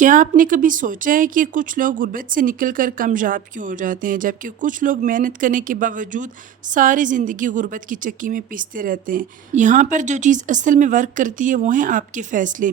क्या आपने कभी सोचा है कि कुछ लोग गुर्बत से निकल कर कामयाब क्यों हो जाते हैं, जबकि कुछ लोग मेहनत करने के बावजूद सारी ज़िंदगी गुर्बत की चक्की में पिसते रहते हैं। यहाँ पर जो चीज़ असल में वर्क करती है वो हैं आपके फ़ैसले।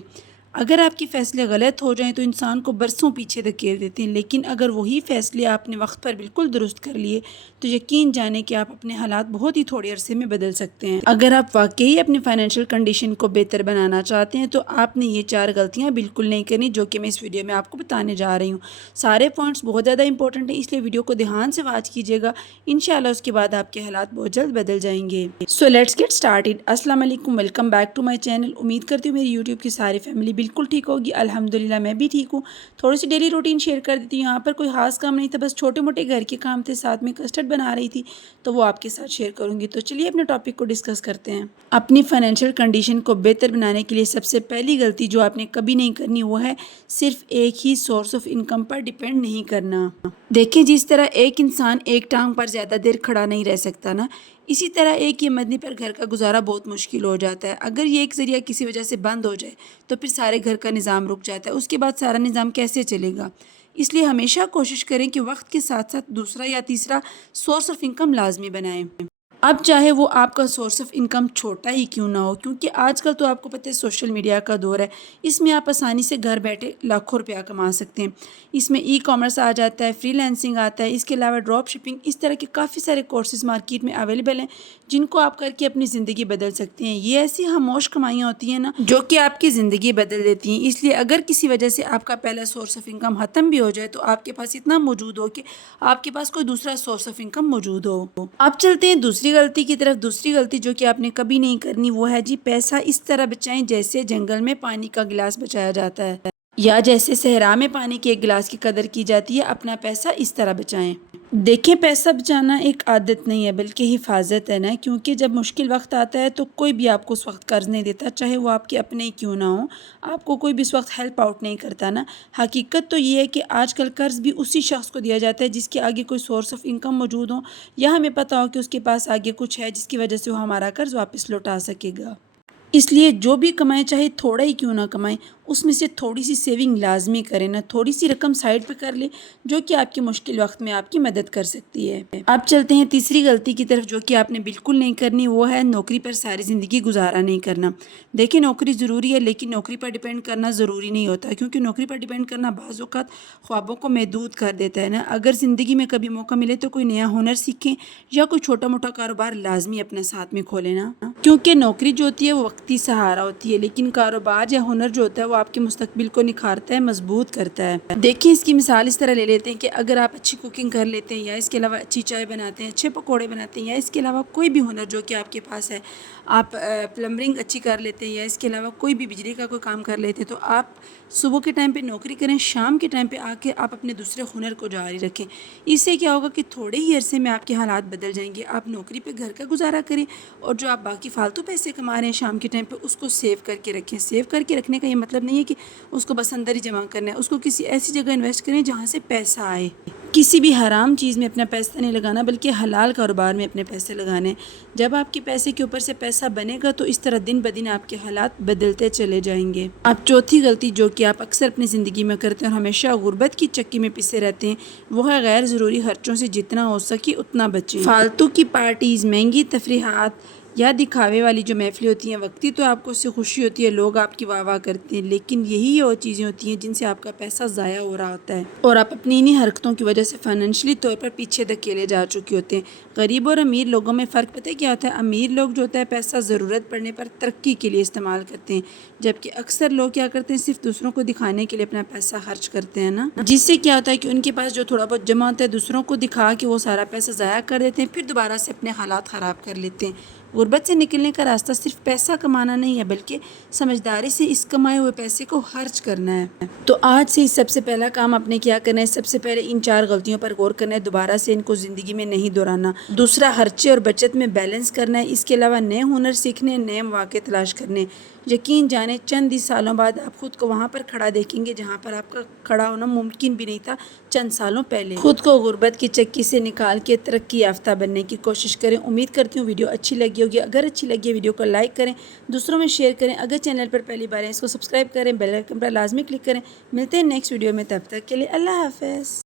अगर आपके फ़ैसले गलत हो जाएं तो इंसान को बरसों पीछे धकेल देते हैं, लेकिन अगर वही फ़ैसले आपने वक्त पर बिल्कुल दुरुस्त कर लिए तो यकीन जाने कि आप अपने हालात बहुत ही थोड़े अरसे में बदल सकते हैं। अगर आप वाकई अपनी फाइनेंशियल कंडीशन को बेहतर बनाना चाहते हैं तो आपने ये 4 गलतियां बिल्कुल नहीं करनी, जो कि मैं इस वीडियो में आपको बताने जा रही हूँ। सारे पॉइंट्स बहुत ज़्यादा इंपॉर्टेंट हैं, इसलिए वीडियो को ध्यान से वॉच कीजिएगा। इंशाल्लाह उसके बाद आपके हालात बहुत जल्द बदल जाएंगे। So let's get started. अस्सलाम वालेकुम, welcome back to my channel. उम्मीद करती हूँ मेरी यूट्यूब की सारी फैमिली बिल्कुल ठीक होगी। अल्हम्दुलिल्लाह मैं भी ठीक हूँ। थोड़ी सी डेली रूटीन शेयर कर देती हूँ। यहाँ पर कोई खास काम नहीं था, बस छोटे मोटे घर के काम थे, साथ में कस्टर्ड बना रही थी तो वो आपके साथ शेयर करूंगी। तो चलिए अपने टॉपिक को डिस्कस करते हैं। अपनी फाइनेंशियल कंडीशन को बेहतर बनाने के लिए सबसे पहली गलती जो आपने कभी नहीं करनी वो है सिर्फ एक ही सोर्स ऑफ इनकम पर डिपेंड नहीं करना। देखिए, जिस तरह एक इंसान एक टांग पर ज़्यादा देर खड़ा नहीं रह सकता ना, इसी तरह एक ही आमदनी पर घर का गुजारा बहुत मुश्किल हो जाता है। अगर ये एक ज़रिया किसी वजह से बंद हो जाए तो फिर सारे घर का निज़ाम रुक जाता है, उसके बाद सारा निज़ाम कैसे चलेगा। इसलिए हमेशा कोशिश करें कि वक्त के साथ साथ दूसरा या तीसरा सोर्स ऑफ इनकम लाजमी बनाएं। अब चाहे वो आपका सोर्स ऑफ इनकम छोटा ही क्यों ना हो, क्योंकि आजकल तो आपको पता है सोशल मीडिया का दौर है। इसमें आप आसानी से घर बैठे लाखों रुपया कमा सकते हैं। इसमें ई कॉमर्स आ जाता है, फ्रीलांसिंग आता है, इसके अलावा ड्रॉप शिपिंग, इस तरह के काफ़ी सारे कोर्सेज मार्केट में अवेलेबल हैं जिनको आप करके अपनी ज़िंदगी बदल सकते हैं। ये ऐसी खामोश कमाइयाँ होती हैं ना जो कि आपकी ज़िंदगी बदल देती हैं। इसलिए अगर किसी वजह से आपका पहला सोर्स ऑफ इनकम ख़त्म भी हो जाए तो आपके पास इतना मौजूद हो कि आपके पास कोई दूसरा सोर्स ऑफ इनकम मौजूद हो। अब चलते हैं दूसरी गलती की तरफ। दूसरी गलती जो कि आपने कभी नहीं करनी वो है जी, पैसा इस तरह बचाएं जैसे जंगल में पानी का गिलास बचाया जाता है, या जैसे सहरा में पानी के एक गिलास की कदर की जाती है। अपना पैसा इस तरह बचाएं। देखें, पैसा बचाना एक आदत नहीं है बल्कि हिफाजत है ना, क्योंकि जब मुश्किल वक्त आता है तो कोई भी आपको उस वक्त कर्ज नहीं देता, चाहे वो आपके अपने ही क्यों ना हो। आपको कोई भी उस वक्त हेल्प आउट नहीं करता ना। हकीकत तो ये है कि आजकल कर्ज भी उसी शख्स को दिया जाता है जिसके आगे कोई सोर्स ऑफ इनकम मौजूद हो, या हमें पता हो कि उसके पास आगे कुछ है जिसकी वजह से वो हमारा कर्ज वापस लौटा सकेगा। इसलिए जो भी कमाएं, चाहे थोड़ा ही क्यों ना कमाएं, उसमें से थोड़ी सी सेविंग लाजमी करें ना, थोड़ी सी रकम साइड पे कर ले जो कि आपकी मुश्किल वक्त में आपकी मदद कर सकती है। अब चलते हैं तीसरी गलती की तरफ जो कि आपने बिल्कुल नहीं करनी, वो है नौकरी पर सारी ज़िंदगी गुजारा नहीं करना। देखिए, नौकरी ज़रूरी है लेकिन नौकरी पर डिपेंड करना ज़रूरी नहीं होता, क्योंकि नौकरी पर डिपेंड करना बाज़ औक़ात ख्वाबों को महदूद कर देता है ना। अगर ज़िंदगी में कभी मौका मिले तो कोई नया हुनर सीखें या कोई छोटा मोटा कारोबार लाजमी अपने साथ में खोलें ना, क्योंकि नौकरी जो होती है वो वक्ती सहारा होती है, लेकिन कारोबार या हुनर जो होता है वो आपके मुस्तकबिल को निखारता है, मजबूत करता है। देखिए, इसकी मिसाल इस तरह ले लेते हैं कि अगर आप अच्छी कुकिंग कर लेते हैं, या इसके अलावा अच्छी चाय बनाते हैं, अच्छे पकौड़े बनाते हैं, या इसके अलावा कोई भी हुनर जो कि आपके पास है, आप प्लम्बरिंग अच्छी कर लेते हैं, या इसके अलावा कोई भी बिजली का कोई काम कर लेते हैं, तो आप सुबह के टाइम पे नौकरी करें, शाम के टाइम पे आके आप अपने दूसरे हुनर को जारी रखें। इससे क्या होगा कि थोड़े ही अरसे में आपके हालात बदल जाएंगे। आप नौकरी पे घर का गुजारा करें और जो आप बाकी फालतू पैसे कमा रहे हैं शाम के टाइम पे, उसको सेव करके रखें। सेव करके रखने का ये मतलब नहीं है कि उसको बस अंदर ही जमा करना है, उसको किसी ऐसी जगह इन्वेस्ट करें जहाँ से पैसा आए। किसी भी हराम चीज़ में अपना पैसा नहीं लगाना बल्कि हलाल कारोबार में अपने पैसे लगाने। जब आपके पैसे के ऊपर से पैसा बनेगा तो इस तरह दिन ब दिन आपके हालात बदलते चले जाएंगे। अब चौथी गलती जो कि आप अक्सर अपनी ज़िंदगी में करते हैं और हमेशा गुर्बत की चक्की में पिसे रहते हैं, वो है गैर ज़रूरी खर्चों से जितना हो सके उतना बचें। फालतू की पार्टीज़, महंगी तफरीहात या दिखावे वाली जो महफिलें होती हैं, वक्ती तो आपको उससे खुशी होती है, लोग आपकी वाह वाह करते हैं, लेकिन यही वो चीज़ें होती हैं जिनसे आपका पैसा ज़ाया हो रहा होता है और आप अपनी इन्हीं हरकतों की वजह से फाइनेंशियली तौर पर पीछे धकेले जा चुके होते हैं। गरीब और अमीर लोगों में फ़र्क पता है क्या होता है? अमीर लोग जो होता है पैसा ज़रूरत पड़ने पर तरक्की के लिए इस्तेमाल करते हैं, जबकि अक्सर लोग क्या करते हैं, सिर्फ दूसरों को दिखाने के लिए अपना पैसा खर्च करते हैं ना, जिससे क्या होता है कि उनके पास जो थोड़ा बहुत जमा होता है दूसरों को दिखा के वो सारा पैसा ज़ाया कर देते हैं, फिर दोबारा से अपने हालात ख़राब कर लेते हैं। गुर्बत से निकलने का रास्ता सिर्फ पैसा कमाना नहीं है बल्कि समझदारी से इस कमाए हुए पैसे को खर्च करना है। तो आज से सबसे पहला काम आपने क्या करना है, सबसे पहले इन 4 गलतियों पर गौर करना है, दोबारा से इनको ज़िंदगी में नहीं दोहराना। दूसरा, खर्चे और बचत में बैलेंस करना है। इसके अलावा नए हुनर सीखने, नए मौके तलाश करने। یقین جانیں چند ہی سالوں بعد آپ خود کو وہاں پر کھڑا دیکھیں گے جہاں پر آپ کا کھڑا ہونا ممکن بھی نہیں تھا چند سالوں پہلے۔ خود کو غربت کی چکی سے نکال کے ترقی یافتہ بننے کی کوشش کریں۔ امید کرتی ہوں ویڈیو اچھی لگی ہوگی۔ اگر اچھی لگی ہے ویڈیو کو لائک کریں، دوسروں میں شیئر کریں۔ اگر چینل پر پہلی بار ہیں اس کو سبسکرائب کریں، بیل آئیکن پر لازمی کلک کریں۔ ملتے ہیں نیکسٹ ویڈیو میں، تب تک کے لیے اللہ حافظ۔